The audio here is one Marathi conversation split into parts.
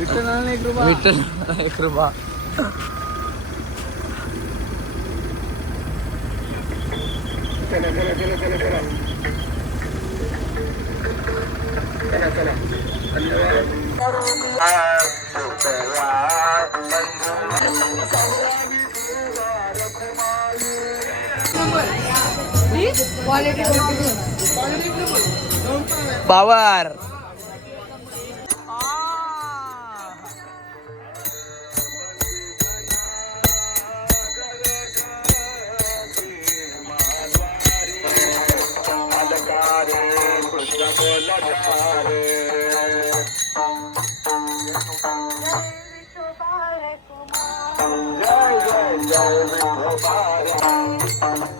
विठ्ठल एक रुपया विठ्ठल एक रुपया power. Jai Jai Jai Vipro Bhare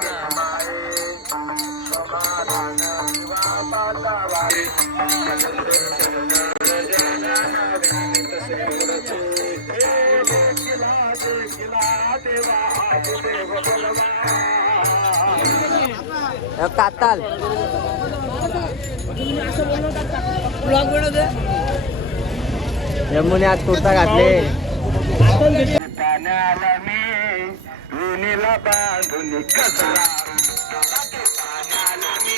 काताल. यमुने आज कुर्ता घातले. पाण्याला मी बांधून कचरा. पाण्याला मी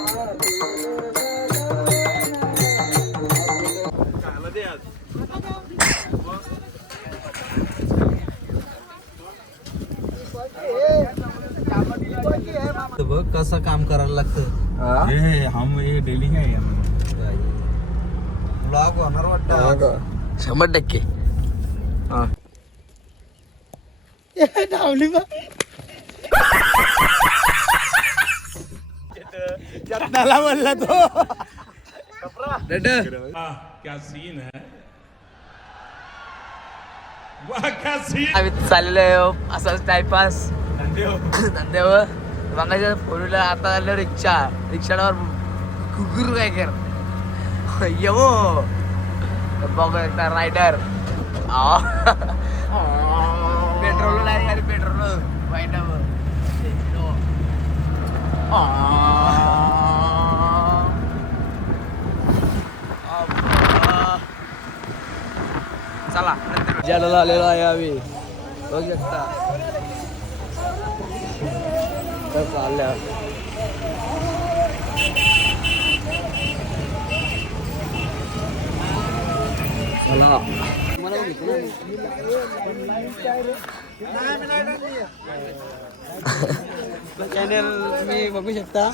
कसं काम करायला लागतं? हे? हम हे डेली काय ब्लॉग होणार वाटतं शंभर टक्के. त्याला म्हणला तो. क्या सीन है? वाह क्या सीन आम्ही चाललेलो आहे असाच टाइमपास धंद्यावर मागाच्या फोर व्हीलर आता आलं रिक्षा रिक्षावर कुकुर काय कर येवो बघ एकदा रायडर पेट्रोल नाही आणि पेट्रोल वाईटावर चला जलाला आलेलो आहे आम्ही बघू शकता तर चालल्या. चला. चॅनल तुम्ही बघू शकता.